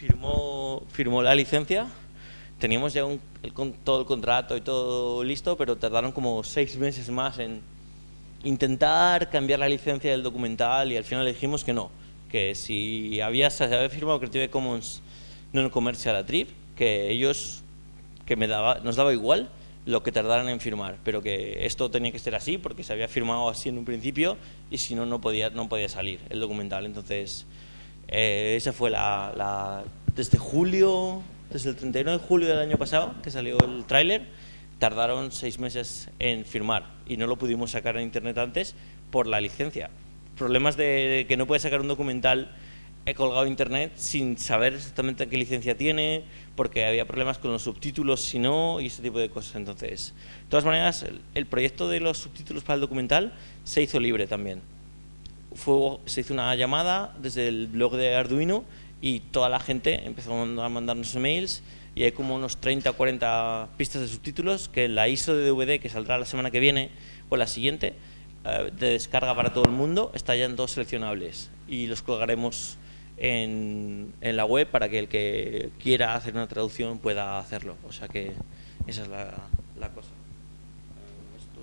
firmó la licencia. Teníamos ya todo el contrato y todo listo, pero tardaron como 6 meses más en intentar cambiar la licencia del documental y al final le dijimos que no, que si se había firmado Creative Commons Non-Commercial Attribute, que ellos, nos daba igual lo que tardaran en firmar, pero que esto tenía que ser así porque se había firmado así en un principio y si no, no podía salir el documental. Entonces, esa fue desde el 31 de julio del año pasado, que salió el tráiler, tardaron 6 meses en firmar y no lo pudimos sacar en internet antes por la licencia. Problemas de que no puedes sacar un documental colgado en internet sin saber exactamente qué licencia tiene, porque había problemas con los subtítulos si no, y ese tipo de cosas. Entonces, de todas maneras, el proyecto de los subtítulos para el documental se hizo libre también. Se hizo una llamada desde el blog de Arduino y toda la gente empezó a mandarnos emails y hay como unos 30 o 40 pistas de subtítulos que en la ISO de DVD que saldrá la semana que viene o la siguiente, de descarga para todo el mundo, están ya en 2 seleccionables y los colgaremos en la web para que el que quiera hacer una traducción pueda hacerlo. O sea que esa es la cosa. Esto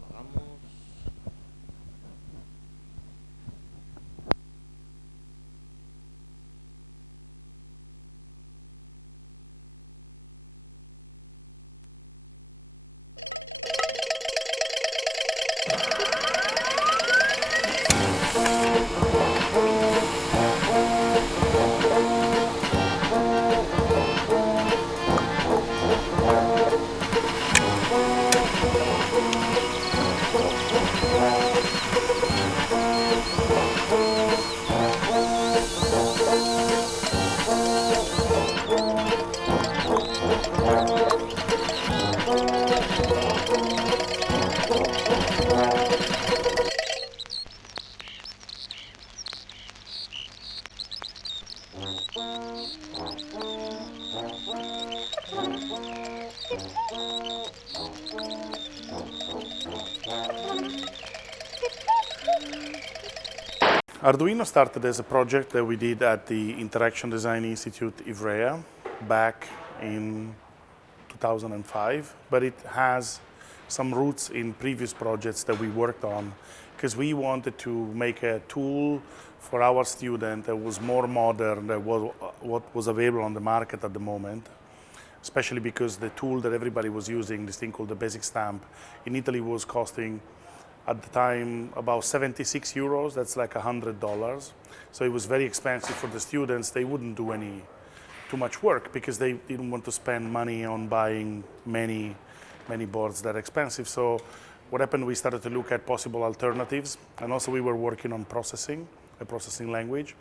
lo hagamos. Arduino started as a project that we did at the Interaction Design Institute Ivrea back in 2005, but it has some roots in previous projects that we worked on because we wanted to make a tool for our student that was more modern than what was available on the market at the moment, especially because the tool that everybody was using, this thing called the Basic Stamp, in Italy was costing at the time about 76 euros, that's like $100. So it was very expensive for the students. They wouldn't do too much work because they didn't want to spend money on buying many boards that expensive. So what happened, we started to look at possible alternatives, and also we were working on a processing language,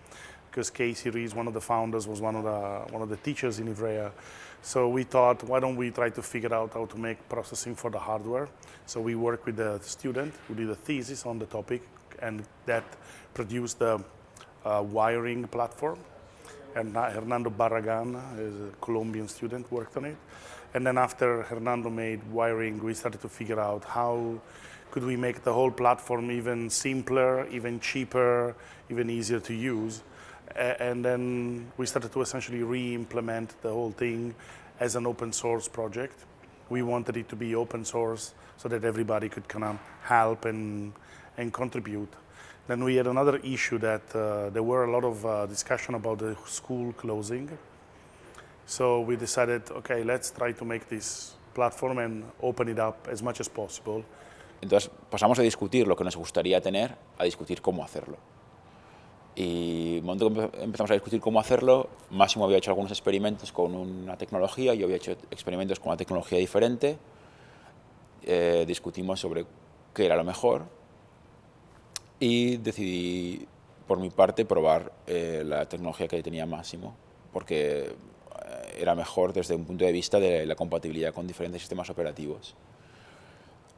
because Casey Rees, one of the founders, was one of the teachers in Ivrea. So we thought, why don't we try to figure out how to make processing for the hardware? So we worked with the student who did a thesis on the topic, and that produced the wiring platform. And Hernando Barragan, is a Colombian student, worked on it. And then after Hernando made wiring, we started to figure out how could we make the whole platform even simpler, even cheaper, even easier to use. And then we started to essentially re-implement the whole thing as an open source project. We wanted it to be open source so that everybody could kind of help and contribute. Then we had another issue that there were a lot of discussion about the school closing. So we decided, okay, let's try to make this platform and open it up as much as possible. Entonces pasamos de discutir lo que nos gustaría tener a discutir cómo hacerlo. Y en el momento que empezamos a discutir cómo hacerlo, Máximo había hecho algunos experimentos con una tecnología, yo había hecho experimentos con una tecnología diferente, discutimos sobre qué era lo mejor y decidí, por mi parte, probar la tecnología que tenía Máximo, porque era mejor desde un punto de vista de la compatibilidad con diferentes sistemas operativos.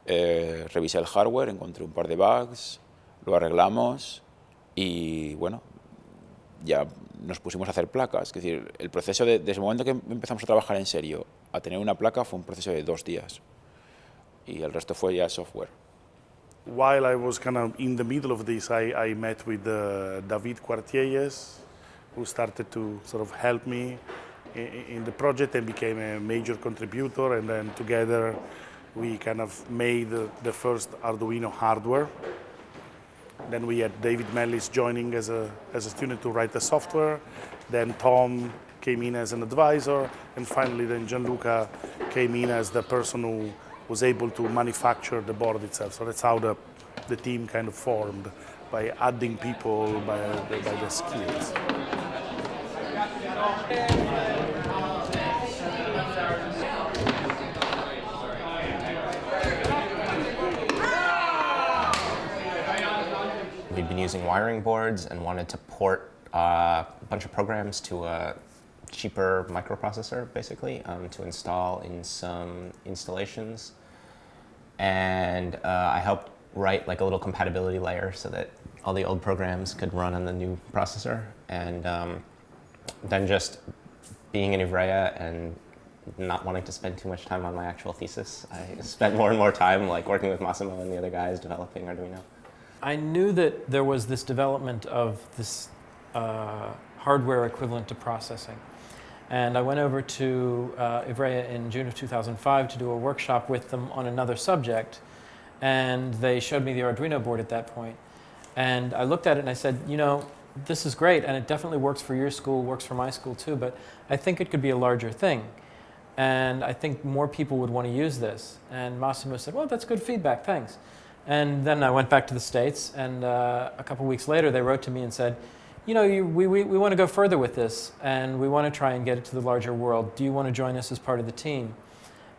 Revisé el hardware, encontré un par de bugs, lo arreglamos y bueno, ya nos pusimos a hacer placas. Es decir, el proceso desde el momento que empezamos a trabajar en serio a tener una placa fue un proceso de 2 días y el resto fue ya software. While I was kind of in the middle of this, I met with David Quartielles, who started to sort of help me in the project and became a major contributor, and then together we kind of made the first Arduino hardware. Then we had David Mellis joining as a student to write the software. Then Tom came in as an advisor, and finally then Gianluca came in as the person who was able to manufacture the board itself. So that's how the team kind of formed, by adding people by the skills. We'd been using wiring boards and wanted to port a bunch of programs to a cheaper microprocessor, basically, to install in some installations. And I helped write like a little compatibility layer so that all the old programs could run on the new processor. And then just being in Ivrea and not wanting to spend too much time on my actual thesis, I spent more and more time like working with Massimo and the other guys developing Arduino. I knew that there was this development of this hardware equivalent to processing. And I went over to Ivrea in June of 2005 to do a workshop with them on another subject. And they showed me the Arduino board at that point. And I looked at it and I said, you know, this is great, and it definitely works for your school, works for my school too, but I think it could be a larger thing. And I think more people would want to use this. And Massimo said, well, that's good feedback, thanks. And then I went back to the States, and a couple weeks later they wrote to me and said, you know, we want to go further with this, and we want to try and get it to the larger world. Do you want to join us as part of the team?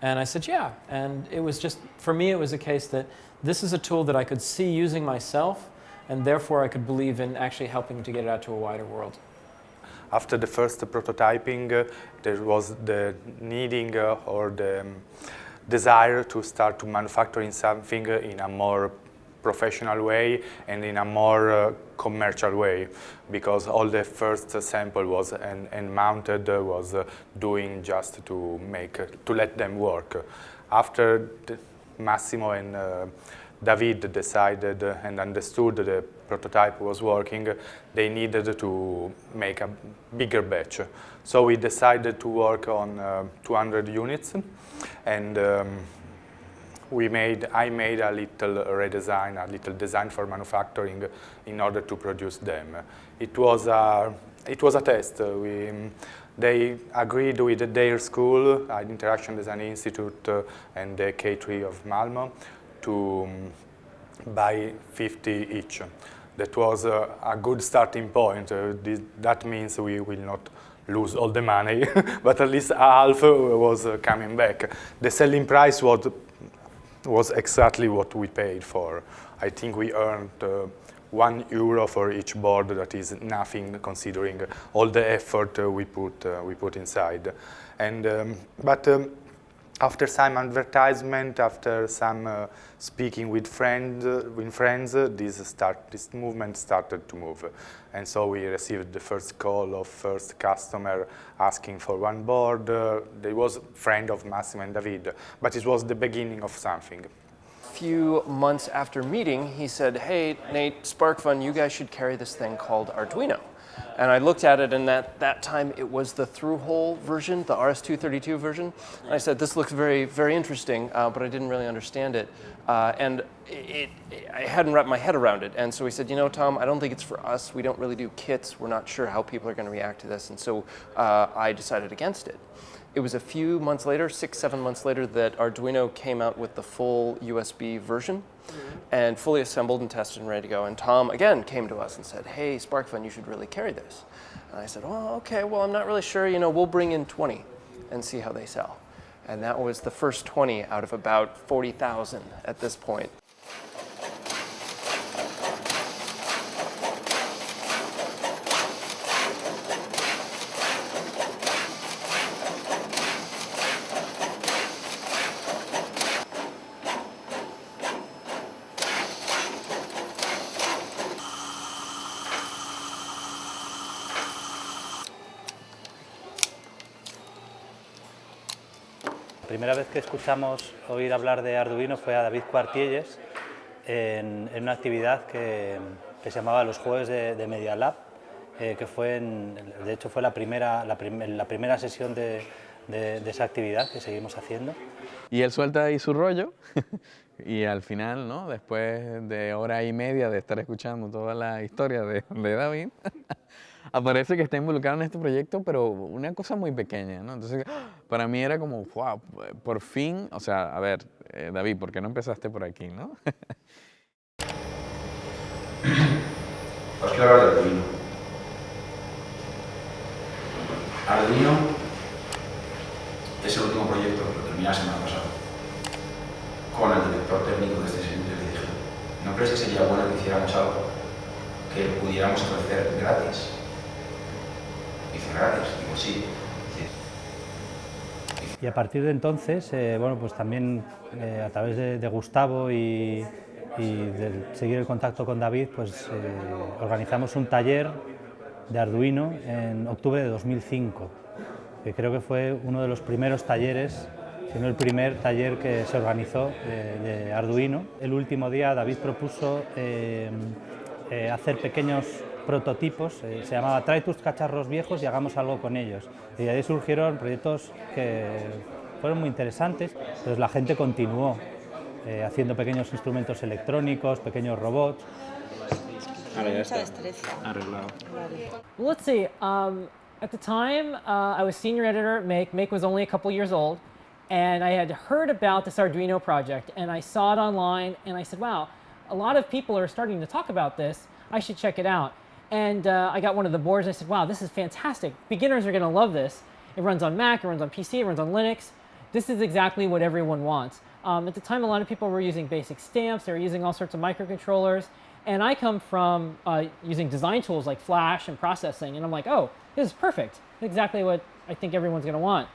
And I said, yeah. And it was just, for me, it was a case that this is a tool that I could see using myself, and therefore I could believe in actually helping to get it out to a wider world. After the first prototyping, there was the needing or the desire to start to manufacturing something in a more professional way and in a more commercial way, because all the first sample was and mounted was doing just to let them work. After Massimo and David decided and understood the prototype was working, they needed to make a bigger batch. So we decided to work on 200 units, and I made a little redesign, a little design for manufacturing in order to produce them. It was a test. They agreed with their school, Interaction Design Institute and the K3 of Malmo, to buy 50 each. That was a good starting point. That means we will not lose all the money, but at least half was coming back. The selling price was exactly what we paid for. I think we earned €1 for each board. That is nothing considering all the effort we put inside. And after some advertisement, after some speaking with friends, this movement started to move. And so we received the first call of first customer asking for one board. There was a friend of Massimo and David, but it was the beginning of something. A few months after meeting, he said, hey, Nate, SparkFun, you guys should carry this thing called Arduino. And I looked at it, and at that time it was the through-hole version, the RS-232 version. And I said, this looks very, very interesting, but I didn't really understand it. And I hadn't wrapped my head around it. And so he said, you know, Tom, I don't think it's for us. We don't really do kits. We're not sure how people are going to react to this. And so I decided against it. It was a few months later, 6-7 months later, that Arduino came out with the full USB version and fully assembled and tested and ready to go. And Tom, again, came to us and said, hey, SparkFun, you should really carry this. And I said, well, okay, well, I'm not really sure. You know, we'll bring in 20 and see how they sell. And that was the first 20 out of about 40,000 at this point. La primera vez que escuchamos oír hablar de Arduino fue a David Cuartielles en una actividad que se llamaba los Jueves de Media Lab, que fue, de hecho fue la primera sesión de esa actividad que seguimos haciendo. Y él suelta ahí su rollo y al final, ¿no? Después de hora y media de estar escuchando toda la historia de David, aparece que está involucrado en este proyecto, pero una cosa muy pequeña, ¿no? Entonces, para mí era como, wow, por fin, o sea, a ver, David, ¿por qué no empezaste por aquí, no? Os quiero hablar de Arduino. Arduino es el último proyecto que lo terminé la semana pasada con el director técnico de este servicio. Le dije, ¿no crees que sería bueno que hiciéramos algo que pudiéramos ofrecer gratis? Dice, gratis. Digo, sí. Y a partir de entonces, bueno, pues también a través de Gustavo y de seguir el contacto con David, pues organizamos un taller de Arduino en octubre de 2005, que creo que fue uno de los primeros talleres, si no el primer taller que se organizó de Arduino. El último día David propuso hacer pequeños prototipos, se llamaba Trae tus cacharros viejos y hagamos algo con ellos. Y de ahí surgieron proyectos que fueron muy interesantes, entonces la gente continuó haciendo pequeños instrumentos electrónicos, pequeños robots. Ahora ya está arreglado. Well, let's see. At the time, I was senior editor at Make. Make was only a couple years old, and I had heard about this Arduino project, and I saw it online, and I said, wow, a lot of people are starting to talk about this. I should check it out. And I got one of the boards, and I said, wow, this is fantastic. Beginners are going to love this. It runs on Mac, it runs on PC, it runs on Linux. This is exactly what everyone wants. At the time, a lot of people were using basic stamps, they were using all sorts of microcontrollers, and I come from using design tools like Flash and processing, and I'm like, oh, this is perfect. Exactly what I think everyone's going to want.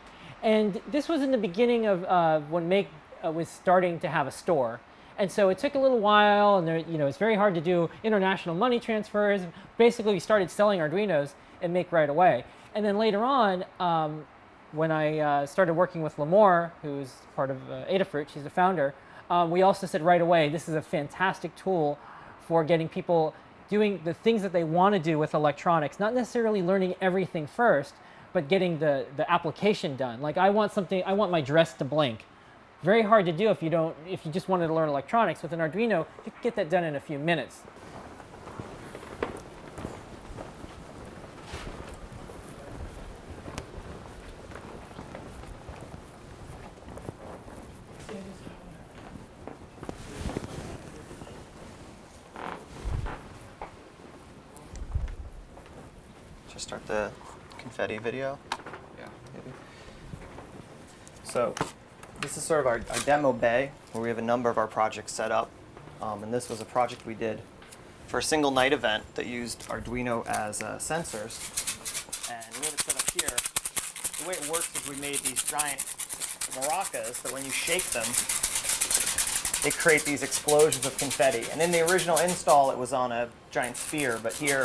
And this was in the beginning of when Make was starting to have a store. And so it took a little while, and there, it's very hard to do international money transfers. Basically, we started selling Arduinos and Make right away. And then later on, when I started working with Limor, who's part of Adafruit, she's the founder, we also said right away, this is a fantastic tool for getting people doing the things that they want to do with electronics, not necessarily learning everything first, but getting the application done. Like I want my dress to blink. Very hard to do if you just wanted to learn electronics. With an Arduino, you can get that done in a few minutes. Just start the confetti video. Yeah. Maybe. So this is sort of our demo bay where we have a number of our projects set up. And this was a project we did for a single night event that used Arduino as sensors. And we have it set up here. The way it works is we made these giant maracas that when you shake them, they create these explosions of confetti. And in the original install, it was on a giant sphere, but here,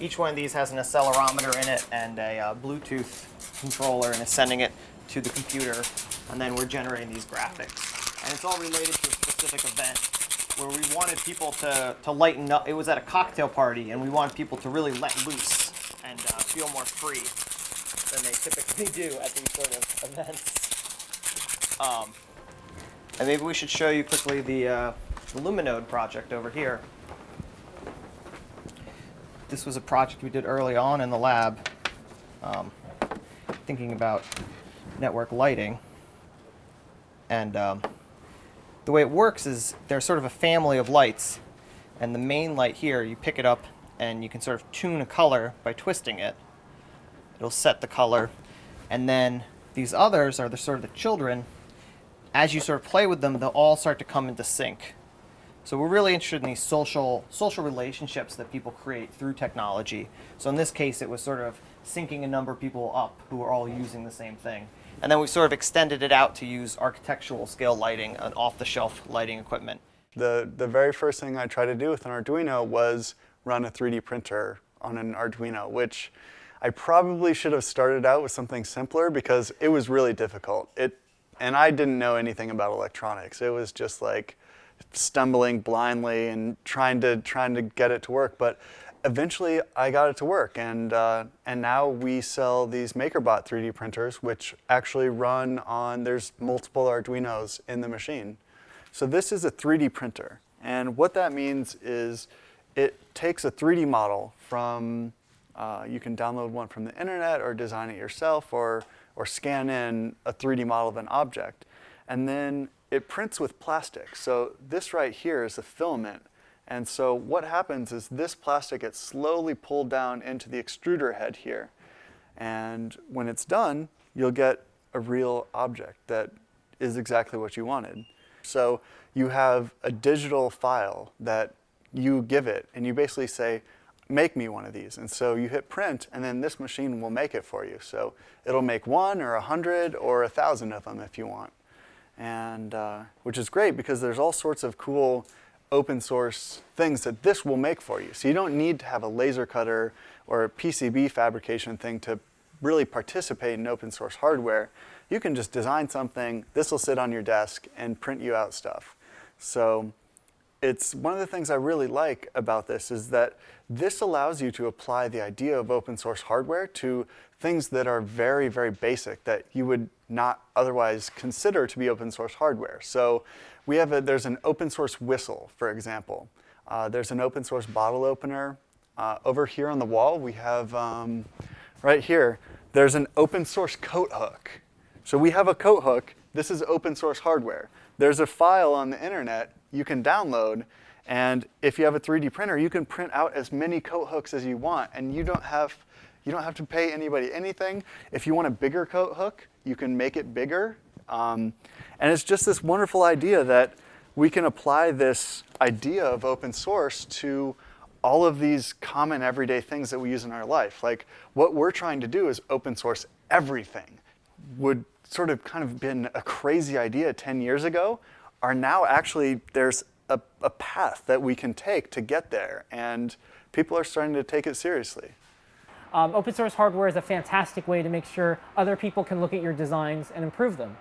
each one of these has an accelerometer in it and a Bluetooth controller, and it's sending it to the computer, and then we're generating these graphics. And it's all related to a specific event where we wanted people to lighten up. It was at a cocktail party, and we wanted people to really let loose and feel more free than they typically do at these sort of events. And maybe we should show you quickly the Luminode project over here. This was a project we did early on in the lab, thinking about network lighting. And the way it works is there's sort of a family of lights, and the main light here, you pick it up and you can sort of tune a color by twisting it. It'll set the color, and then these others are the sort of the children. As you sort of play with them, they'll all start to come into sync. So we're really interested in these social relationships that people create through technology. So in this case, it was sort of syncing a number of people up who are all using the same thing. And then we sort of extended it out to use architectural scale lighting and off-the-shelf lighting equipment. The very first thing I tried to do with an Arduino was run a 3D printer on an Arduino, which I probably should have started out with something simpler because it was really difficult. And I didn't know anything about electronics. It was just like stumbling blindly and trying to get it to work. But eventually I got it to work, and now we sell these MakerBot 3D printers, which actually run on, there's multiple Arduinos in the machine. So this is a 3D printer, and what that means is it takes a 3D model from, you can download one from the internet or design it yourself, or scan in a 3D model of an object, and then it prints with plastic. So this right here is a filament. And so what happens is this plastic gets slowly pulled down into the extruder head here. And when it's done, you'll get a real object that is exactly what you wanted. So you have a digital file that you give it, and you basically say, make me one of these. And so you hit print, and then this machine will make it for you. So it'll make 1 or 100 or 1,000 of them if you want. And which is great because there's all sorts of cool open source things that this will make for you. So you don't need to have a laser cutter or a PCB fabrication thing to really participate in open source hardware. You can just design something, this will sit on your desk and print you out stuff. So it's one of the things I really like about this is that this allows you to apply the idea of open source hardware to things that are very, very basic that you would not otherwise consider to be open source hardware. So we have there's an open source whistle, for example. There's an open source bottle opener. Over here on the wall, we have, right here, there's an open source coat hook. So we have a coat hook. This is open source hardware. There's a file on the internet you can download, and if you have a 3D printer, you can print out as many coat hooks as you want, and you don't have to pay anybody anything. If you want a bigger coat hook, you can make it bigger. And it's just this wonderful idea that we can apply this idea of open source to all of these common everyday things that we use in our life. Like what we're trying to do is open source everything. Would sort of kind of been a crazy idea 10 years ago, are now actually, there's a path that we can take to get there, and people are starting to take it seriously. Open source hardware is a fantastic way to make sure other people can look at your designs and improve them.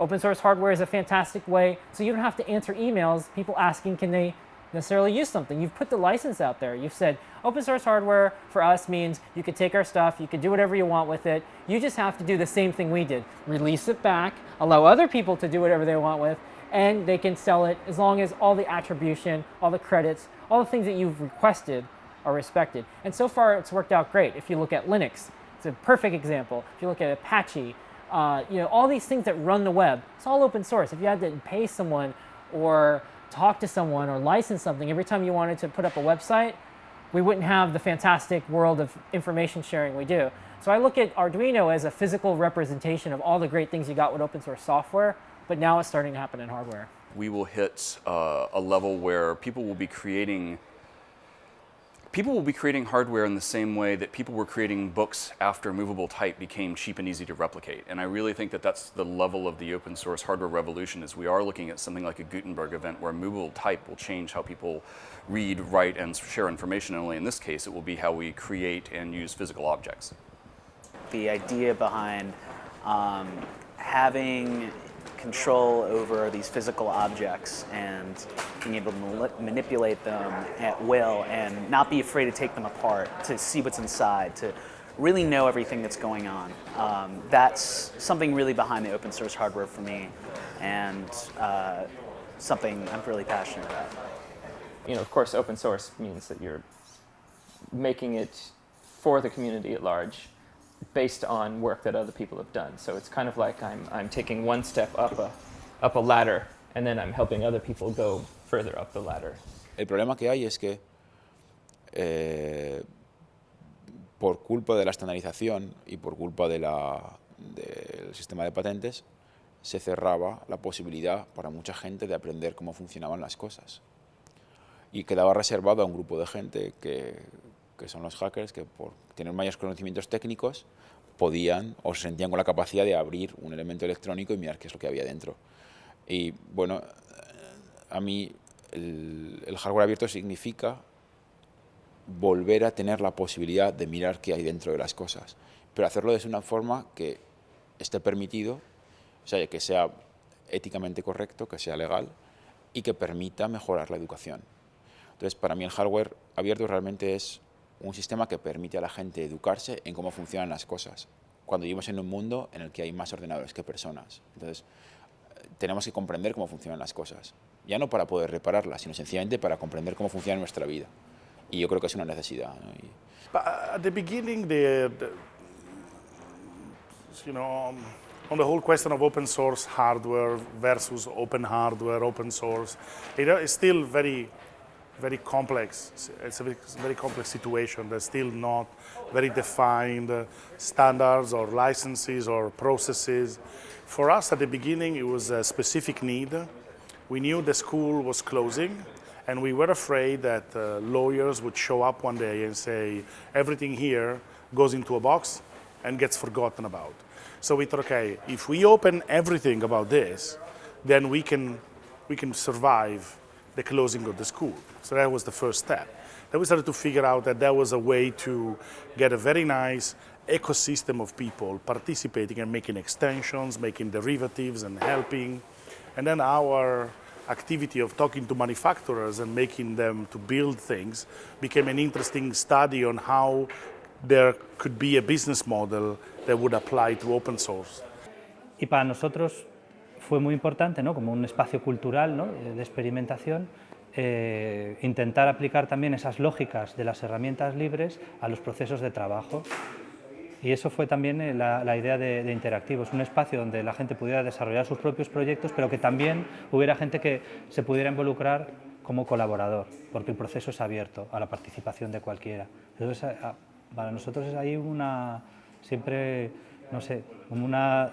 Open source hardware is a fantastic way so you don't have to answer emails, people asking can they necessarily use something. You've put the license out there. You've said open source hardware for us means you could take our stuff, you could do whatever you want with it. You just have to do the same thing we did. Release it back, allow other people to do whatever they want with, and they can sell it as long as all the attribution, all the credits, all the things that you've requested are respected. And so far it's worked out great. If you look at Linux, it's a perfect example. If you look at Apache, all these things that run the web, it's all open source. If you had to pay someone or talk to someone or license something every time you wanted to put up a website, we wouldn't have the fantastic world of information sharing we do. So I look at Arduino as a physical representation of all the great things you got with open source software, but now it's starting to happen in hardware. We will hit a level where people will be creating hardware in the same way that people were creating books after movable type became cheap and easy to replicate. And I really think that that's the level of the open source hardware revolution, is we are looking at something like a Gutenberg event where movable type will change how people read, write, and share information. And only in this case, it will be how we create and use physical objects. The idea behind having control over these physical objects and being able to manipulate them at will and not be afraid to take them apart, to see what's inside, to really know everything that's going on. That's something really behind the open source hardware for me, and something I'm really passionate about. Of course, open source means that you're making it for the community at large, based on work that other people have done. So it's kind of like I'm taking one step up a ladder, and then I'm helping other people go further up the ladder. El problema que hay es que por culpa de la estandarización y por culpa del sistema de patentes se cerraba la posibilidad para mucha gente de aprender cómo funcionaban las cosas. Y quedaba reservado a un grupo de gente que son los hackers, que por tener mayores conocimientos técnicos podían o se sentían con la capacidad de abrir un elemento electrónico y mirar qué es lo que había dentro. Y bueno, a mí el hardware abierto significa volver a tener la posibilidad de mirar qué hay dentro de las cosas, pero hacerlo de una forma que esté permitido, o sea, que sea éticamente correcto, que sea legal y que permita mejorar la educación. Entonces, para mí el hardware abierto realmente es un sistema que permite a la gente educarse en cómo funcionan las cosas, cuando vivimos en un mundo en el que hay más ordenadores que personas. Entonces, tenemos que comprender cómo funcionan las cosas, ya no para poder repararlas, sino sencillamente para comprender cómo funciona nuestra vida. Y yo creo que es una necesidad, ¿no? At the beginning, you know, on the whole question of open source hardware versus open hardware, open source, it's still very complex. It's a very complex situation. There's still not very defined standards or licenses or processes. For us at the beginning, it was a specific need. We knew the school was closing, and we were afraid that lawyers would show up one day and say, everything here goes into a box and gets forgotten about. So we thought, okay, if we open everything about this, then we can survive the closing of the school. So that was the first step. Then we started to figure out that there was a way to get a very nice ecosystem of people participating and making extensions, making derivatives and helping. And then our activity of talking to manufacturers and making them to build things became an interesting study on how there could be a business model that would apply to open source. Y para nosotros fue muy importante, ¿no? Como un espacio cultural, ¿no? De experimentación, intentar aplicar también esas lógicas de las herramientas libres a los procesos de trabajo. Y eso fue también la idea de Interactivo. Es un espacio donde la gente pudiera desarrollar sus propios proyectos, pero que también hubiera gente que se pudiera involucrar como colaborador, porque el proceso es abierto a la participación de cualquiera. Entonces, para nosotros es ahí siempre, no sé, como una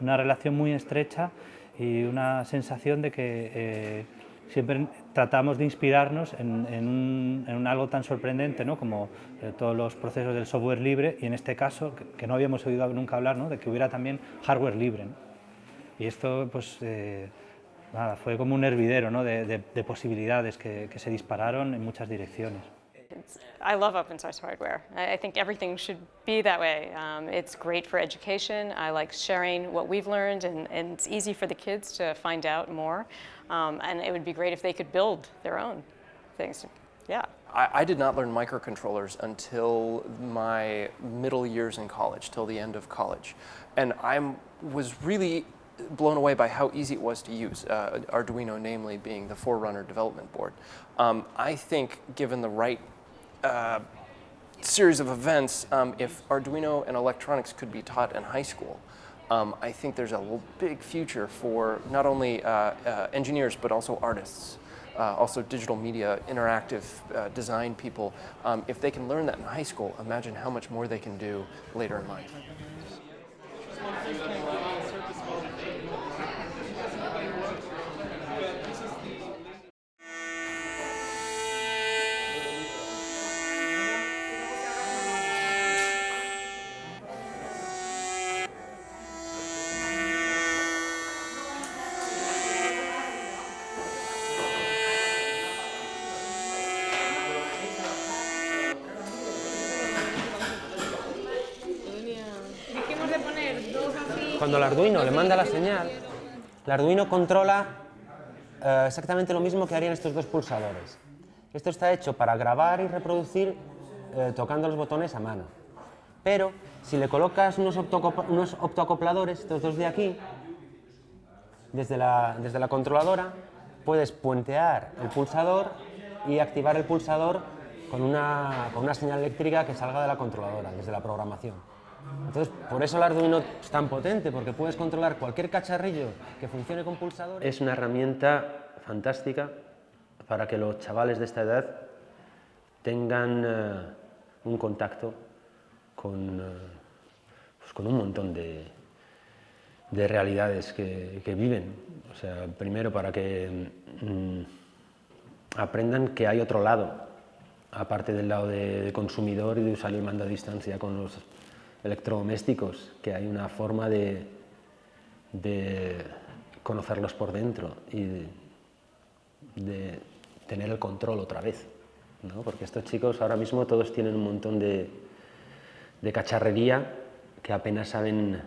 relación muy estrecha y una sensación de que siempre tratamos de inspirarnos en algo tan sorprendente, ¿no? Como todos los procesos del software libre, y en este caso, que no habíamos oído nunca hablar, ¿no? De que hubiera también hardware libre, ¿no? Y esto pues, nada, fue como un hervidero, ¿no? de posibilidades que se dispararon en muchas direcciones. I love open source hardware. I think everything should be that way. It's great for education. I like sharing what we've learned, and it's easy for the kids to find out more. And it would be great if they could build their own things. Yeah. I did not learn microcontrollers until my middle years in college, till the end of college. And I was really blown away by how easy it was to use, Arduino namely being the forerunner development board. I think given the right series of events, if Arduino and electronics could be taught in high school, I think there's a big future for not only engineers but also artists, also digital media, interactive design people. If they can learn that in high school, imagine how much more they can do later in life. Cuando el Arduino le manda la señal, el Arduino controla exactamente lo mismo que harían estos dos pulsadores. Esto está hecho para grabar y reproducir tocando los botones a mano. Pero si le colocas unos optoacopladores, estos dos de aquí, desde la controladora, puedes puentear el pulsador y activar el pulsador con una señal eléctrica que salga de la controladora, desde la programación. Entonces, por eso el Arduino es tan potente, porque puedes controlar cualquier cacharrillo que funcione con pulsadores. Es una herramienta fantástica para que los chavales de esta edad tengan un contacto con un montón de realidades que viven. O sea, primero para que aprendan que hay otro lado, aparte del lado de consumidor y de usar el mando a distancia con los electrodomésticos, que hay una forma de conocerlos por dentro y de tener el control otra vez, ¿no? Porque estos chicos ahora mismo todos tienen un montón de cacharrería que apenas saben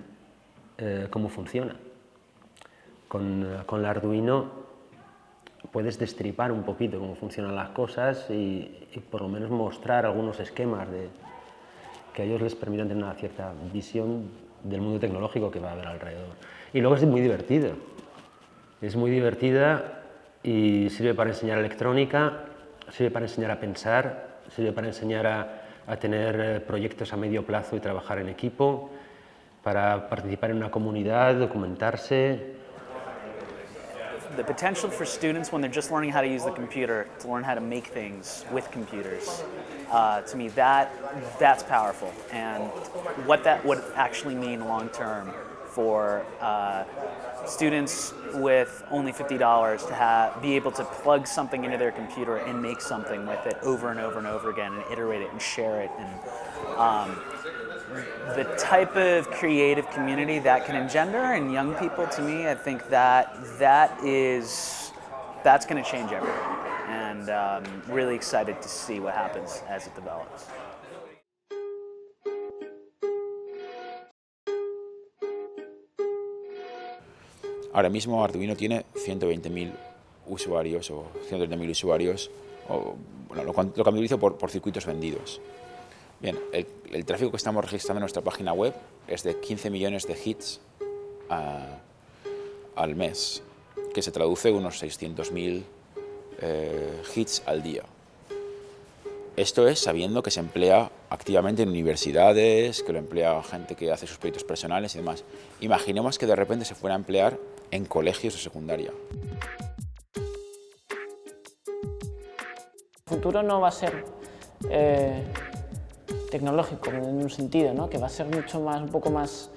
cómo funciona. Con el Arduino puedes destripar un poquito cómo funcionan las cosas y por lo menos mostrar algunos esquemas que a ellos les permitan tener una cierta visión del mundo tecnológico que va a haber alrededor. Y luego es muy divertida y sirve para enseñar electrónica, sirve para enseñar a pensar, sirve para enseñar a tener proyectos a medio plazo y trabajar en equipo, para participar en una comunidad, documentarse. The potential for students when they're just learning how to use the computer to learn how to make things with computers, to me that's powerful, and what that would actually mean long term for students with only $50 to be able to plug something into their computer and make something with it over and over and over again and iterate it and share it, and the type of creative community that can engender in young people, to me, I think that's going to change everything, and really excited to see what happens as it develops. Ahora mismo Arduino tiene 120.000 usuarios o 130.000 usuarios, o, bueno, lo contabilizo por circuitos vendidos. Bien, el tráfico que estamos registrando en nuestra página web es de 15 millones de hits al mes, que se traduce en unos 600.000 hits al día. Esto es sabiendo que se emplea activamente en universidades, que lo emplea gente que hace sus proyectos personales y demás. Imaginemos que de repente se fuera a emplear en colegios de secundaria. El futuro no va a ser tecnológico en un sentido, ¿no? Que va a ser mucho más, un poco más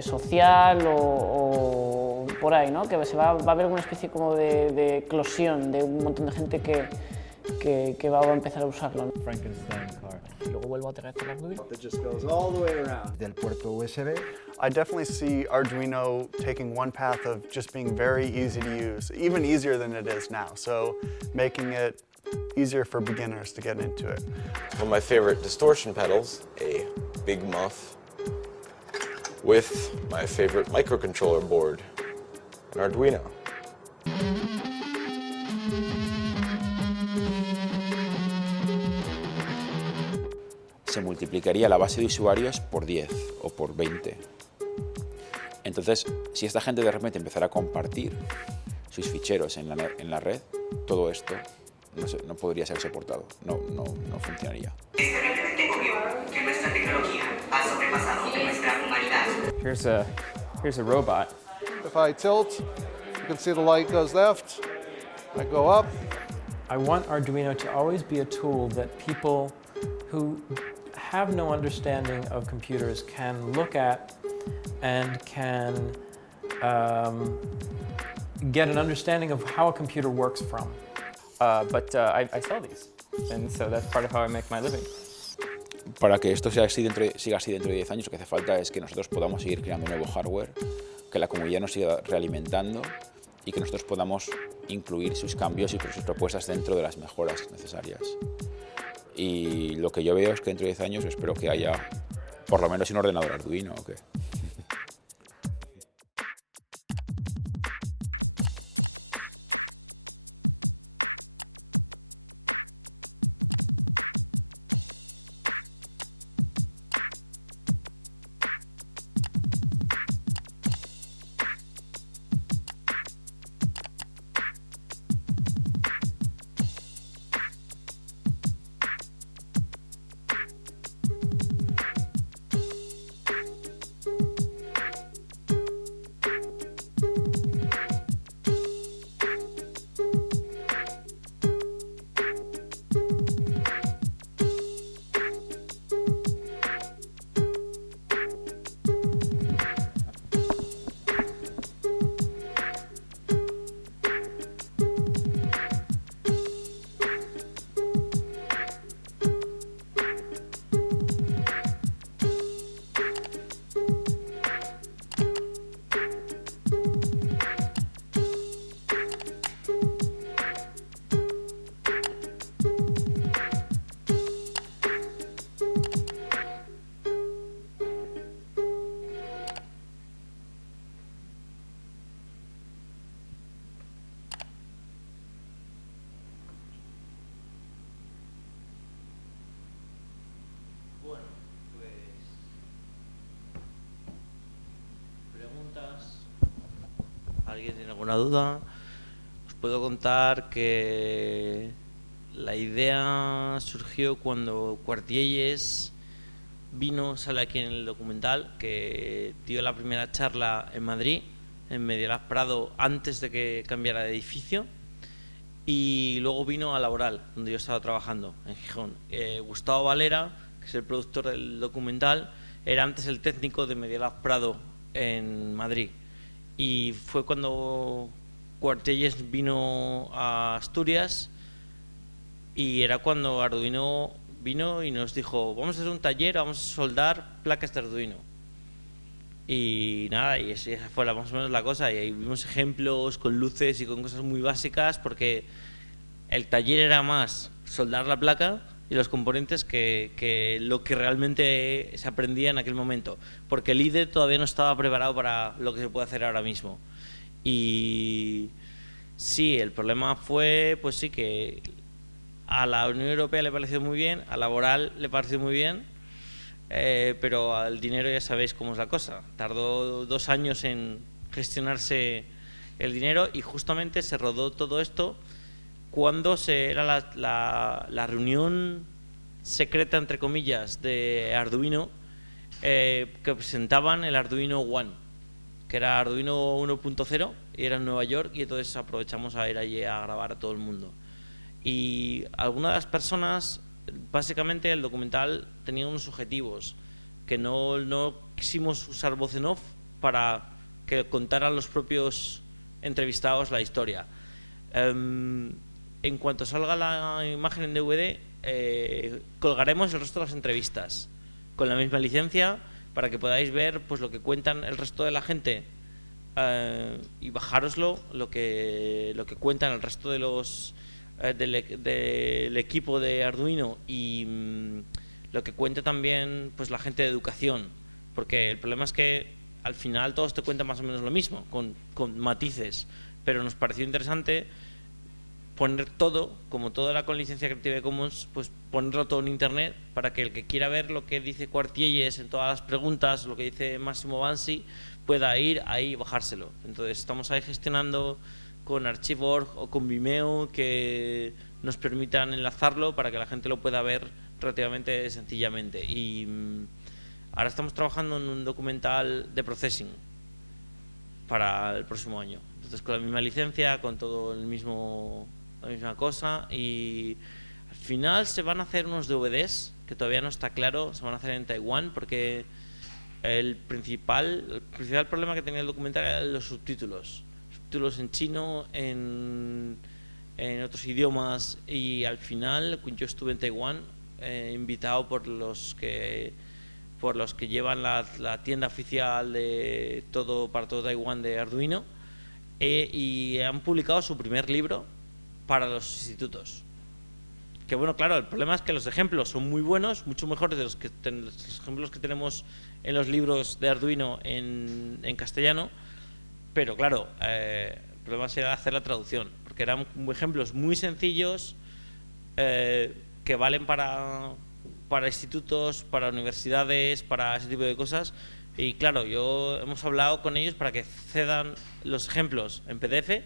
social o por ahí, ¿no? Que va a haber una especie como de eclosión de un montón de gente que va a empezar a usarlo. Frankenstein car. Y luego vuelvo a aterrizar Arduino. That just goes all the way around. Del puerto USB. I definitely see Arduino taking one path of just being very easy to use, even easier than it is now. So making it easier for beginners to get into it. One of my favorite distortion pedals, a Big Muff, with my favorite microcontroller board, an Arduino. Se multiplicaría la base de usuarios por 10 o por 20. Entonces, si esta gente de repente empezara a compartir sus ficheros en la red, todo esto no podría ser soportado, no funcionaría. Here's a robot. If I tilt, you can see the light goes left, I go up. I want Arduino to always be a tool that people who have no understanding of computers can look at and can get an understanding of how a computer works from. But I sell these, and so that's part of how I make my living. Para que esto siga así dentro de 10 años, lo que hace falta es que nosotros podamos seguir creando nuevo hardware, que la comunidad nos siga realimentando y que nosotros podamos incluir sus cambios y sus propuestas dentro de las mejoras necesarias. Y lo que yo veo es que dentro de 10 años espero que haya por lo menos un ordenador Arduino. ¿O qué? preguntas. ¿Alguien tiene alguna duda? Os puedo contar que la idea surgió cuando Cuartielles vino, sale aquí en el documental, que dio la primera charla en Madrid, en Medialab Prado, antes de que cambiara de edificio, y luego vino a Laboral, donde yo estaba trabajando, en Gijón. Gustavo Valera, que es el productor del documental, era antes el técnico de Medialab Prado en Madrid, y fue cuando Cuartielles vino a Asturias, y era cuando Arduino vino y nos dijo: vamos a hacer un taller, vamos a soldar placas de Arduino. Y nada, y esa fue más o menos la cosa, y ahí vimos ejemplos con luces y con cosas muy básicas, porque el taller era más soldar la placa y los componentes que lo que realmente se aprendía en aquel momento, porque el IDE todavía no estaba preparado para lo que se puede hacer ahora mismo. Y sí, el problema fue, pues sí, que a la Unión Europea le pareció muy bien, a Laboral le pareció muy bien, pero al dinero ya sabéis cómo es la cosa. Tardó 2 años en gestionarse el dinero, y justamente se rodó todo esto cuando era la reunión secreta, entre comillas, de Arduino, que presentaban el Arduino One, que era Arduino 1.0, y era en Nueva York, y entonces aprovechamos a ir allí a grabar a todo el mundo. Y algunas de las personas, básicamente el documental tenía unos objetivos, que no quisimos usar voz en off para que contaran los propios entrevistados la historia. En cuanto salga la imagen en DVD, colgaremos el resto de las entrevistas con la misma licencia, para que podáis ver pues lo que cuentan el resto de la gente, y bajároslo lo que cuentan el resto de los del equipo de Arduino, y lo que cuenta también pues la gente de educación, porque el problema es que al final todos te cuentan más o menos lo mismo, con matices, pero nos pareció interesante poner todo, como todo era con licencia Creative Commons, pues ponerlo todo en internet, para que el que quiera ver lo que dice Cuartielles en todas las preguntas, lo que dice Massimo Bansi, pueda ir ahí y bajárselo. Entonces estamos ahí gestionando con Archive.org o con Vimeo que nos permitan enlazarlo para que la gente lo pueda ver relativamente sencillamente. Y ahora estamos trabajando en un documental de processing para el próximo año. Entonces con la misma licencia, con todo la misma cosa, y al final se van a hacer unos DVDs que todavía no está claro, se van a hacer en Taiwán, porque el principal problema que tenía el documental eran los subtítulos en chino, en otros idiomas, y al final yo estuve en Taiwán invitado por los que llevan la tienda oficial de para todo Taiwán de Arduino, y han publicado su primer libro para los institutos. Que bueno, claro, el problema es que los ejemplos son muy buenos, mucho mejores de los ejemplos que tenemos en los libros de Arduino en castellano, pero claro, el problema sería hacer la traducción, porque eran ejemplos muy sencillos que valen para institutos, para universidades, para ese tipo de cosas. Y claro, hemos hablado con ellos para que cedan los ejemplos en PDF,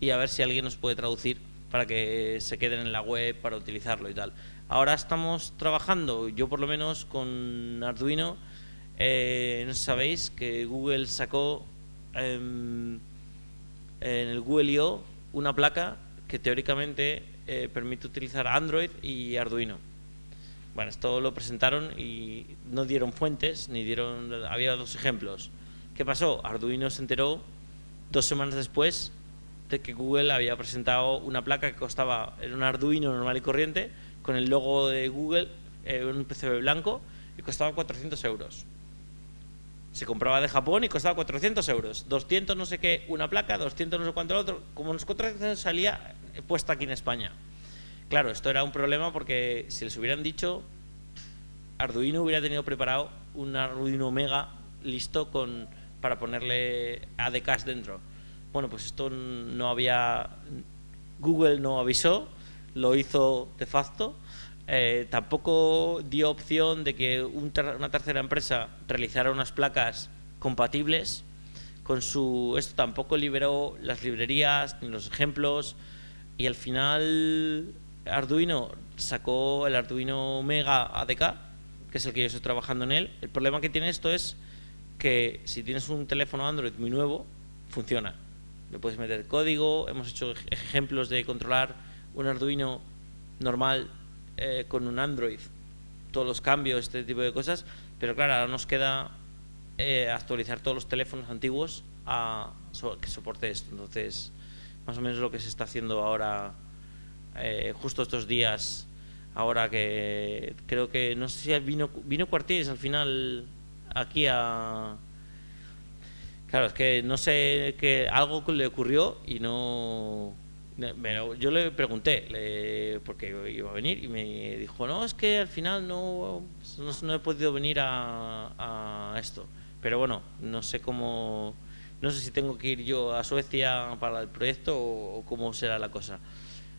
y a ver si alguien nos puede traducir para que se queden en la web para utilizarlo y tal. Ahora estamos trabajando, yo por lo menos, con Arduino. No sé si sabéis que Google sacó en el Google I.O. una placa que teóricamente permite utilizar Android y Arduino. Bueno, esto lo presentaron y no dieron fuentes, había 2 ejemplos. ¿Qué pasó? Arduino se enteró 2 semanas después de que Google había presentado una placa que era un Arduino normal y corriente, con el logo de Google, un PCB blanco, y costaba 400 euros. Se compraba de Japón y costaba 400 euros. 200 no sé qué una placa, 200 no sé cuánto el otro. Como unos 400 salía puesta aquí en España. Claro, esto era un problema, porque si les hubieran dicho, Arduino hubiera tenido preparado un Arduino Mega listo para ponerle ADKs dentro. Bueno, pues esto Google no avisó, lo hizo de facto. Tampoco dio opción de que una tercera empresa realizara unas placas compatibles con su... Esto tampoco liberó las librerías ni los ejemplos, y al final Arduino sacó el Arduino Mega ADK, que es el que yo estoy trabajando en él. El problema que tiene esto es que si tienes un teléfono Android muy nuevo, funciona. Le puedes meter código, hemos hecho ejemplos de controlar un Arduino normal con un Android, todos los cambios, este tipo de cosas, pero claro, ahora nos queda actualizar todos los teléfonos antiguos a que soporte esto. Entonces, más o menos lo que se está haciendo ahora, justo estos días, ahora que creo que, no sé si vino Quartiers al final aquí a... Claro, es que no sé, que algo le ocurrió y no... Pero yo le pregunté, porque iba a venir, y me dijo, no, es que al final no he podido venir a esto. Pero bueno, no sé cómo... No sé si tengo que ir yo a Suecia para el proyecto o cómo será la cosa.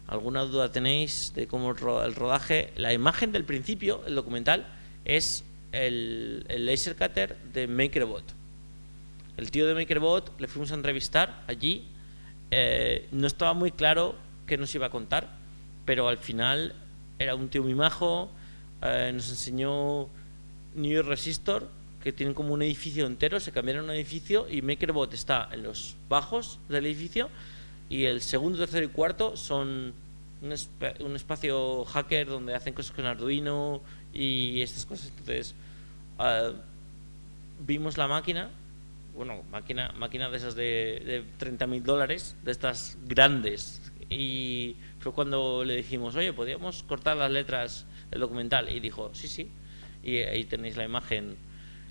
¿Alguna duda tenéis de cómo el rodaje? La imagen del principio, el documental, es el laser cutter de MakerBot. El tío de MakerBot le fuimos a entrevistar allí. No estaba muy claro qué nos iba a contar, pero al final era un tío muy majo. Nos enseñó New York Resistor, que tienen como un edificio entero, se cambiaron un edificio y MakerBot está en los bajos del edificio, y el segundo, tercero y cuarto son un espacio hacker donde hacen cosas con Arduino y estas cosas. Entonces vimos la máquina, bueno, máquina de esas de $30.000, de estas grandes, y fue cuando le dijimos, oye, ¿podríamos cortar las letras del documental? Y dijo, sí, y ahí tenéis la imagen.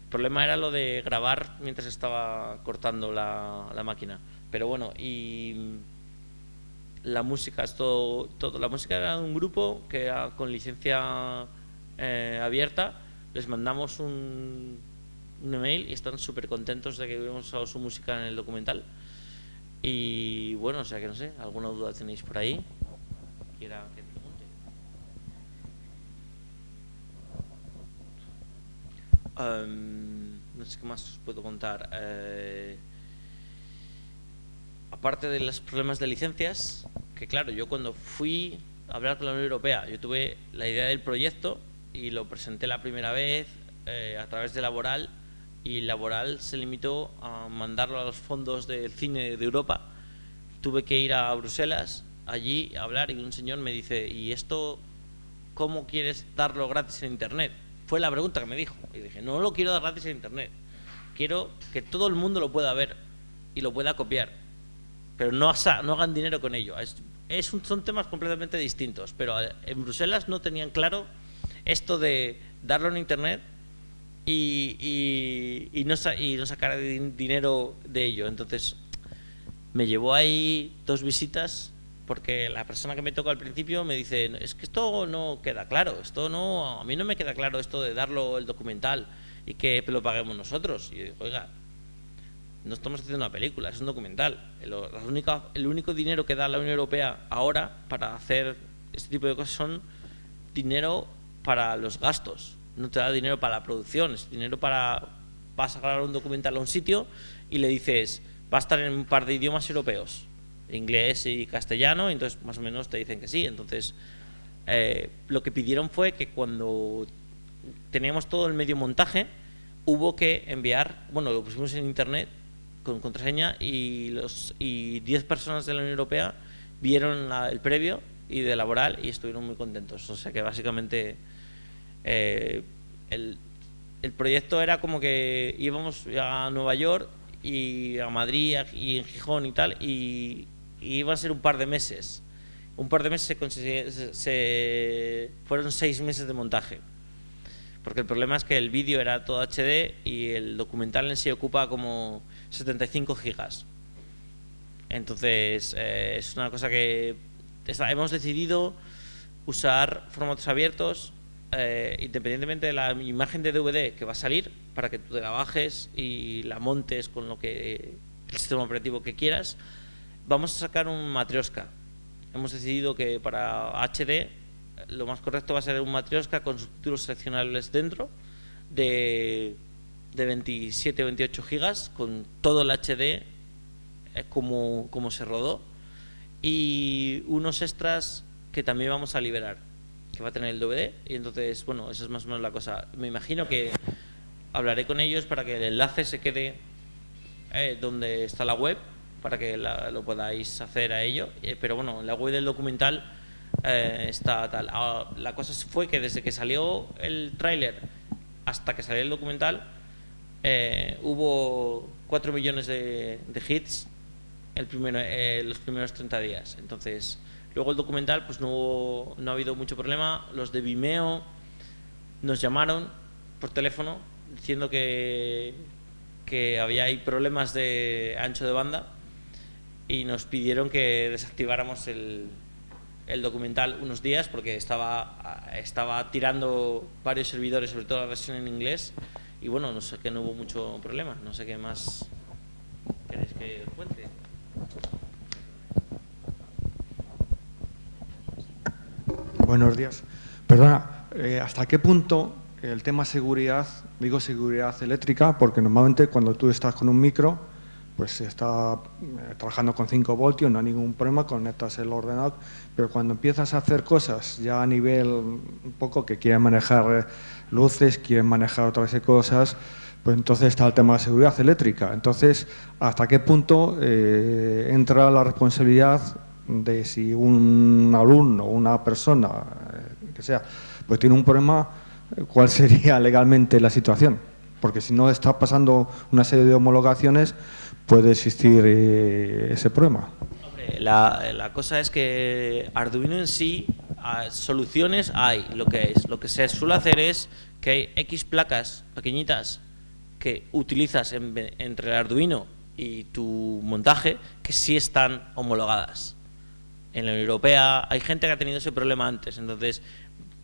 El problema era lo de grabar mientras estaba cortando la máquina, pero bueno, y la música, la música era de un grupo que era con licencia abierta. Les mandamos un email y están súper contentos de que hubiéramos usado su música en el documental. Y bueno, o sea que no sé, ¿alguna duda tenéis por ahí? ¿Quiera que pregunte? No sé qué más os puedo contar. Aparte de los problemas de licencias, que claro, yo cuando fui a hablar con la Unión Europea, yo tuve la idea del proyecto y lo presenté la primera vez a través de Laboral, y Laboral se limitó a mandarlo a los fondos del cine de Europa. Tuve que ir a Bruselas, allí a hablar, y un señor me dice, ¿y esto cómo quieres darlo gratis en Internet? Fue la pregunta que me dijo, y dije, no lo quiero dar gratis en Internet, quiero que todo el mundo lo pueda ver y lo pueda copiar, pero no hagan dinero con ello. Son temas completamente distintos, pero en Bruselas no tenían claro esto de darlo en Internet y no sacar dinero de ello. Entonces me llevó ahí 2 visitas, porque la persona que me tocó al principio me dice, es que esto no queda claro, a mí no me queda claro esto de darlo el documental y que lo paguemos nosotros. Y yo digo, oiga, no estamos haciendo una película, es un documental. El único dinero que da la Unión Europea ahora para hacer este tipo de cosas son dinero para los gastos. No te da dinero para la producción, es dinero para... Vas a grabar un documental a un sitio y le dices, va a estar en un par de idiomas europeos, inglés y castellano, y entonces más o menos te dicen que sí. Entonces lo que pidieron fue que cuando teníamos todo el medio montaje, hubo que enviar, bueno, lo pusimos en Internet con contraseña, y 10 personas de la Unión Europea vieron el previo y de Laboral y estuvieron muy contentos. O sea que básicamente el proyecto era como que íbamos a Nueva York y a Madrid y en Gijón y tal, y iba a ser un par de meses. Un par de meses fueron 6 meses de montaje, porque el problema es que el vídeo era todo HD y el documental en sí ocupa como 75 gigas. Entonces es una cosa que hemos decidido usar formatos abiertos, independientemente de la imagen de DVD que va a salir, para que tú te la bajes y la montes con el sistema operativo que quieras. Vamos a sacar un Matryoshka. Hemos decidido que para HD lo más correcto va a ser un Matryoshka con subtítulos seleccionables dentro, de de 27 o 28 gigas con todo el HD como se rodó, y unos extras que también vamos a liberar, que va a tener el DVD. Y entonces, bueno, esa es más o menos la cosa. Me imagino que hablaré con ellos para que el enlace se quede donde está la web, para que lo podáis hacer a ello, pero bueno, en la web del documental está tal. La cosa fue que desde que salió el tráiler hasta que salió el documental hubo 4 millones de hits los primeros 30 días. Entonces, luego el documental pues no ha habido mucho problema. Los de Vimeo nos llamaron por teléfono diciendo que había ahí problemas de ancho de banda y nos pidieron que desactiváramos el documental unos días porque estaba tirando varios servidores, sobre todo la versión en inglés, y bueno, no sé, que no hubo mucho problema. No sé qué más queréis que os cuente. Buenos días. Perdona, ¿hasta qué punto el tema seguridad, digo seguridad eléctrica, porque normalmente cuando tú estás con un micro, pues está trabajando con 5 voltios, no hay ningún problema, conectas el ordenador, pero cuando empiezas a hacer cosas ya a nivel un poco que quieren manejar luces, quieren manejar otras cosas, pues entonces está el tema de seguridad eléctrica. Entonces, ¿hasta qué punto entra la responsabilidad de si un alumno o una persona, que sea, pues tiene un problema, cuál sería legalmente la situación? Porque si no está pasando una serie de homologaciones, puede existir ese problema. Hombre, la cosa es que Arduino en sí, soluciones hay. Lo que se suele hacer es que hay X placas pequeñitas que utilizas entre el Arduino y tu montaje que sí están homologadas. En la Unión Europea hay gente que ha tenido ese problema antes, entonces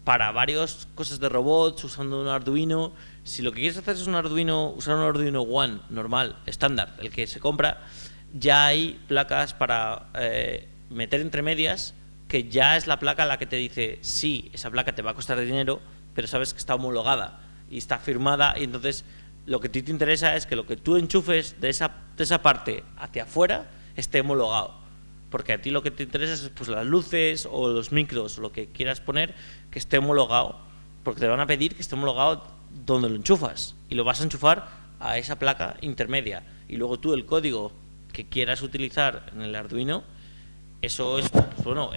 para varias cosas de robots usando un Arduino, si lo que quieres hacer es usar un Arduino One normal, estándar, el que se compra, ya hay placas para meter entre medias, que ya es la placa la que te dice, sí, esa placa te va a costar dinero, pero sabes que está homologada y está firmada, y entonces lo que a ti te interesa es que lo que tú enchufes de esa parte hacia afuera esté homologado. Porque a ti lo que te interesa es pues las luces o los micros, lo que quieras poner, que esté homologado, porque te van a pedir que esté homologado donde lo enchufas, y lo vas a enchufar a esa placa intermedia, y luego tú el código que quieras utilizar en el Arduino, eso es, pues, bueno,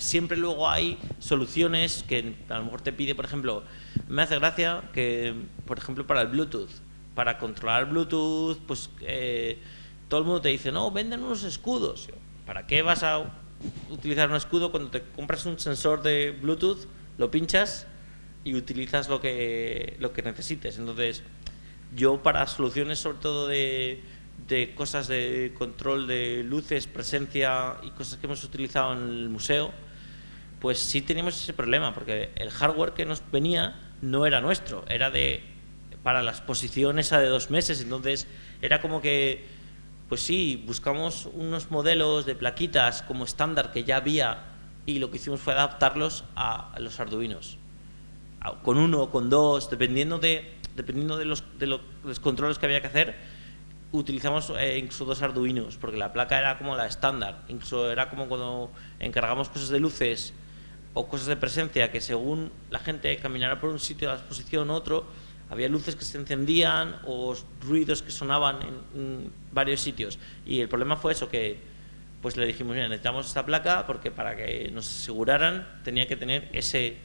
siempre luego hay soluciones que a lo mejor te pide, por ejemplo, me hace gracia que, por ejemplo, para el Bluetooth, para controlar Bluetooth, pues todo el mundo te dice, no, venden unos escudos. ¿Para qué vas a utilizar un escudo cuando te compras un sensor de Bluetooth, lo pinchas y utilizas lo que necesites? Entonces, yo para soluciones sobre todo de cosas de control de luces, presencia y cosas que hemos utilizado en el museo, pues sí teníamos ese problema, porque el hardware que nos venía no era nuestro, era para la exposición esa de 2 meses, entonces era como que pues sí, buscamos unos modelos de plaquitas como estándar que ya había, y lo que hicimos fue adaptarlos a los Arduinos, con 1 o con 2, dependiendo de los controles que había que hacer. Utilizamos incluso 2 Arduinos, porque la placa era como la estándar, incluso era como cuando encargamos cosas de luces o cosas de presencia, que según la gente caminara por un sitio de la exposición u otro, había luces que se encendían o ruidos que sonaban en varios sitios, y el problema fue eso, que pues le dijimos, mira, necesitamos esta placa porque para que nos aseguraran tenía que tener ese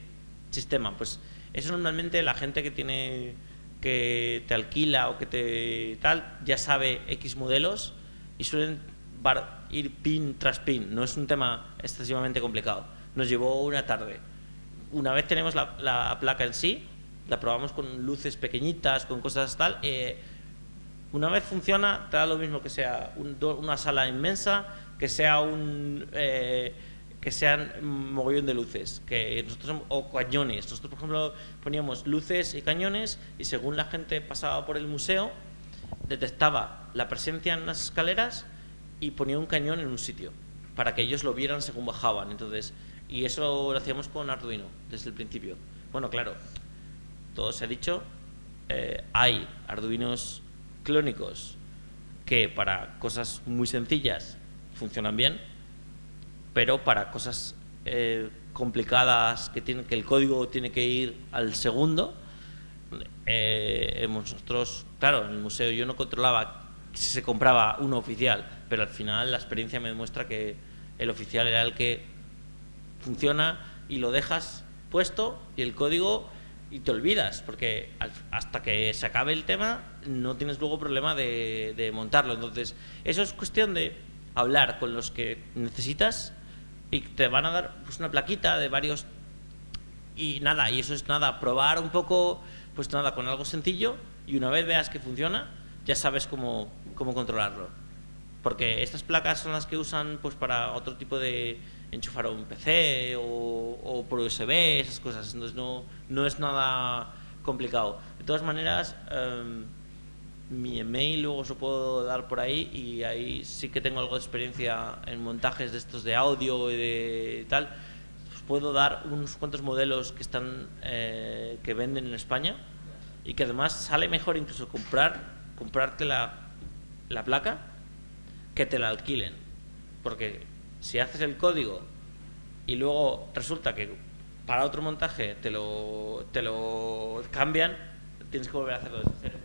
sistema. Pues eso normalmente la gente que te alquila o que te tal, ya sabe X modelos y suelen ir pin tras pin, no es un tema excesivamente complicado. Nos llevó una tarde. Una vez tenemos la placa en sí, la probamos con luces pequeñitas, con cosas tal. Una vez funciona, te da lo mismo que sea una sala inmensa, que sea un mogollón de luces, o cañones. Nosotros, por ejemplo, poníamos luces y cañones, y según la gente pasaba por el museo, detectaba la presencia en las escaleras y ponía un cañón en un sitio, para que ellos lo vieran según bajaban. Entonces, y eso lo hacíamos con Arduino desde el principio. Bueno, claro, todo se ha dicho, hay Arduinos clónicos que para cosas muy sencillas funcionan bien, pero para cosas complicadas que el código tiene que ir al segundo, nosotros, claro, en el museo yo no controlaba si se compraba uno oficial, pero al final la experiencia me demuestra que el oficial era el que funciona y lo dejas puesto y el código y te olvidas, porque hasta que se acabe el tema no tienes luego problema de montarlo. Entonces eso es cuestión de hablar con los que necesitas y te van a dar pues una plaquita de varios y nada, y eso es nada, probar un poco, pues nada, con algo sencillo, y una vez veas que funciona ya sabes cómo controlarlo, porque estas placas son las que usan pues para otro tipo de enchufar a un PC o por USB, esas cosas. Entonces no es nada complicado. De todas maneras, mi email luego os lo puedo dar por ahí, y ahí sí que tengo algo de experiencia en montajes de estos de audio y de tal. Os puedo dar unos cuantos modelos que están que venden en España, y que además sale mejor incluso comprarte la placa que te la alquilen, porque si haces el código y luego resulta que para otro montaje te lo cambian, tienes que volver a hacerlo desde cero.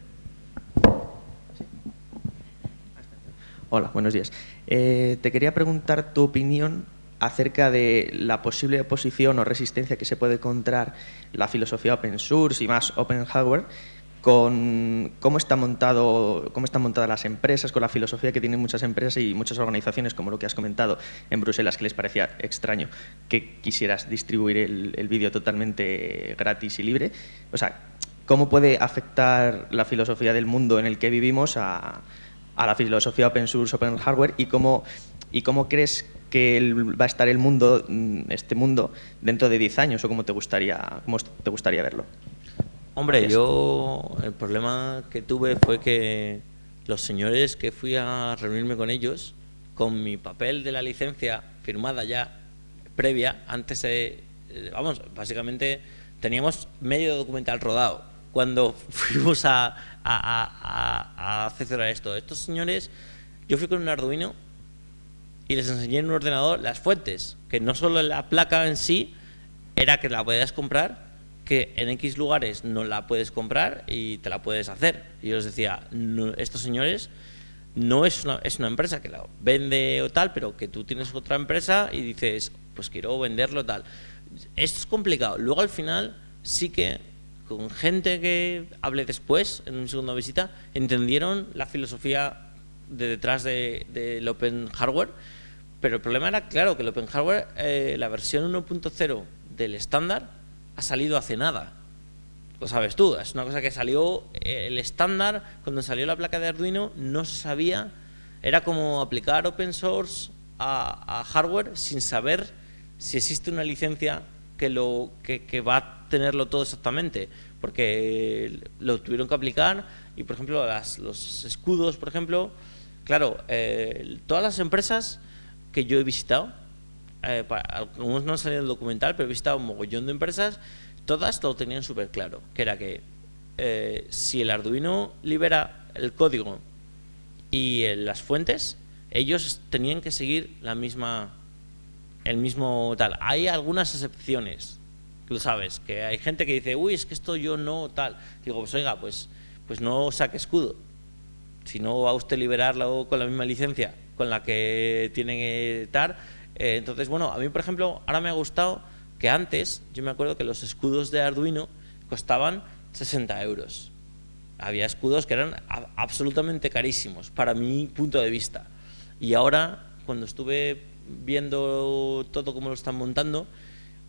Hola, buenos días. Te quería preguntar tu opinión acerca de la posible oposición o resistencia que se puede encontrar la filosofía open source y más open hardware con cómo están montadas las empresas, con la filosofía que tienen muchas empresas y muchas organizaciones, como lo que has comentado en Bruselas, que les parecía extraño que quisieras distribuir el vídeo totalmente gratis y libre. O sea, ¿cómo puede afectar la filosofía del mundo en el que vivimos a la filosofía open source, open hardware, y cómo crees que va a estar el mundo, este mundo, dentro de 10 años, o cómo te gustaría verlo? Hombre, Gracias. yo el problema que tuve fue que los señores que fui a reunirme con ellos, con mi papel de la licencia firmada ya previa, antes vamos, básicamente teníamos medio documental rodado cuando fuimos a asesorar esto. Estos señores, yo fui con un Arduino y les enseñé en un ordenador las fuentes, que no solo la placa en sí era que la podías comprar, que en X lugares no la puedes comprar y te la puedes hacer. Y yo les decía, no, estos señores no es una empresa que la vende o tal, pero que tú tienes otra empresa y dices, pues quiero venderlo tal. Esto es complicado. Luego al final sí que con gente que hablé después, en una segunda visita, entendieron la filosofía detrás del Open Hardware, pero el problema era, claro, que el Open Hardware, la versión 1.0 del estándar, ha salido hace nada. Lo sabes tú, es una cosa que salió, el estándar, cuando salió la placa de Arduino, no se sabía, era como aplicar open source a hardware sin saber si existe una licencia que va a tenerlo todo exactamente, porque lo tuvieron que aplicar. Y por ejemplo los escudos, por ejemplo, claro, todas las empresas que yo he visitado, algunos no han salido en el documental, pero he visitado un mogollón de empresas, todas lo tenían súper claro, que era que si el Arduino libera el código y las fuentes, ellos tenían que seguir el mismo tal. Hay algunas excepciones, tú sabes, que hay gente que dice, uy, es que esto yo no tal. Digo, pues oiga, pues no saque escudo. Si no va a usted liberarlo con la misma licencia con la que tiene que estar. Entonces, bueno, a mí, por ejemplo, ahora me ha gustado que antes, yo me acuerdo que los escudos de Arduino costaban 60 euros. Había escudos que eran absolutamente carísimos, para mi punto de vista. Y ahora, cuando estuve viendo todo cómo lo están montando,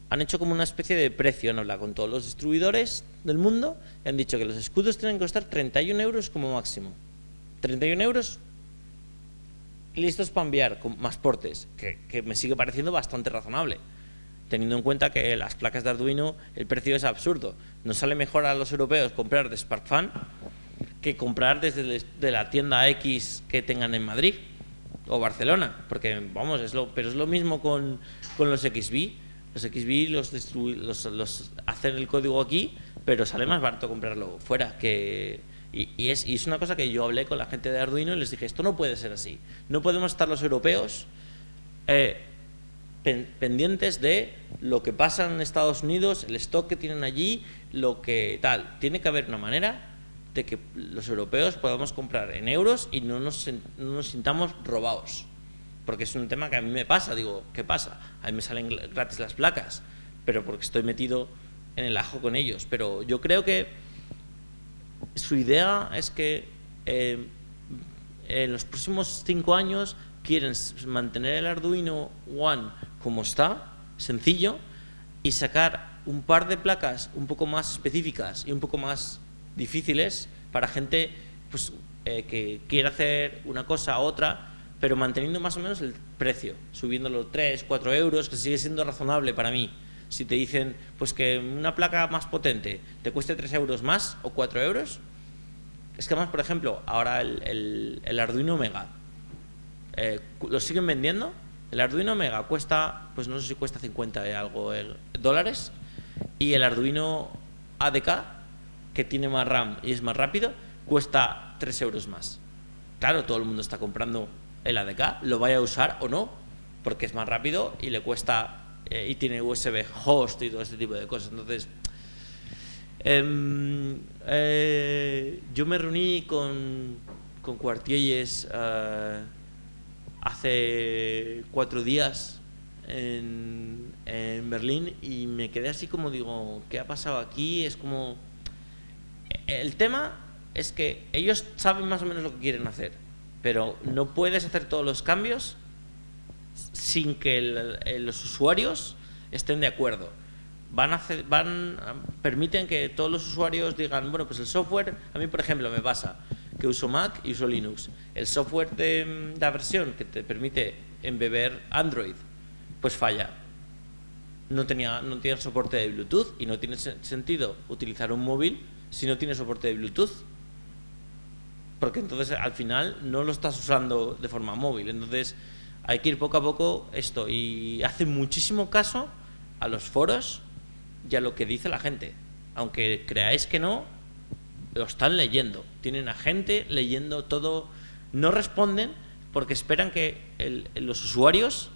han hecho como una especie de precio, han hablado con todos los distribuidores del mundo y han dicho que los escudos tienen que costar 31 euros como máximo. 31 euros listos para enviar con más portes, que me sigue pareciendo bastante razonable, teniendo en cuenta que las placas de Arduino el precio es absurdo. Nos sale mejor a los europeos comprar de SparkFun que comprar desde de la tienda X que tengan en Madrid o Barcelona, porque vamos, pero es lo mismo con los XB. Los XB los hacen el código aquí, pero sale más barato comprarlo fuera. Y es una cosa que yo hablé con la gente de Arduino y les dije, esto no puede ser así. No podemos estar los europeos pendientes de lo que pasa en Estados Unidos, el stock que tienen allí, lo que tal. Tiene que haber una manera de que los europeos podamos comprar en euros y no nos sintamos robados. Porque es un tema que a mí me pasa. Digo, ¿qué pasa? A mí me salen gratis las placas, pero porque estoy metido en el ajo con ellos. Pero yo creo que su idea es que en los próximos 5 años quieren mantener el Arduino One como está, sencillo, y sacar un par de placas un poco más específicas y un poco más difíciles para gente pues, que quiera hacer una cosa u otra, pero manteniendo más o menos el precio, subiéndolo 3, 4 euros, que sigue siendo razonable para mí. Si te dicen pues que una placa más potente te cueste 3 euros más o 4 euros, es que además, por ejemplo, ahora el Arduino Mega, lo siguen vendiendo. El Arduino Mega cuesta, pues no sé si cuesta 50 y algo dólares, y el Arduino ADK, que tiene más RAM y es más rápido, cuesta 3 euros más. Claro, todo el mundo está comprando el ADK, lo vaya a usar o no, porque es más rápido y le cuesta, y tiene USB host y todo este tipo de cosas. Entonces, yo me reuní con Cuartielles hace 4 días en Berlín y me quedé así como digo, ¿qué ha pasado aquí? Es como... El tema es que ellos saben más o menos lo que quieren hacer, pero no puedes hacer todos los cambios sin que los usuarios estén de acuerdo. Permiten que todos los usuarios digan, bueno, pues el software, a mí por ejemplo me pasa que uso Mac y uso Linux. El software de la versión que te permite embeber Android, pues falla. No tiene soporte de Bluetooth y no tiene sentido utilizar un móvil si no tiene soporte de Bluetooth. Porque entonces al final no lo estás usando de forma móvil. Entonces hay que ir poco a poco esto. Y hace muchísimo caso a los foros y a lo que dice la gente. Aunque creáis que no, lo están leyendo. Tienen a gente leyendo todo. No responden porque esperan que los usuarios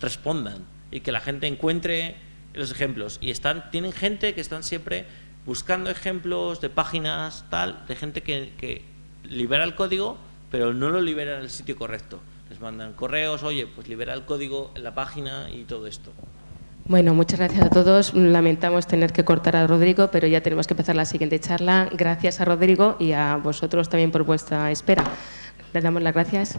respondan y que la gente encuentre los ejemplos. Y tienen gente que están siempre buscando ejemplos de páginas, tal, de gente que libera el código, pero no lo libera en el sitio correcto. Les mandan correos, oye, pues libera el código en la página y todo esto. Bueno, muchas gracias a todos. Lamentamos tener que cortar a Rodrigo, pero ya tenemos que empezar la siguiente charla. Gracias a Rodrigo y a vosotros también por vuestra espera. Les damos las gracias.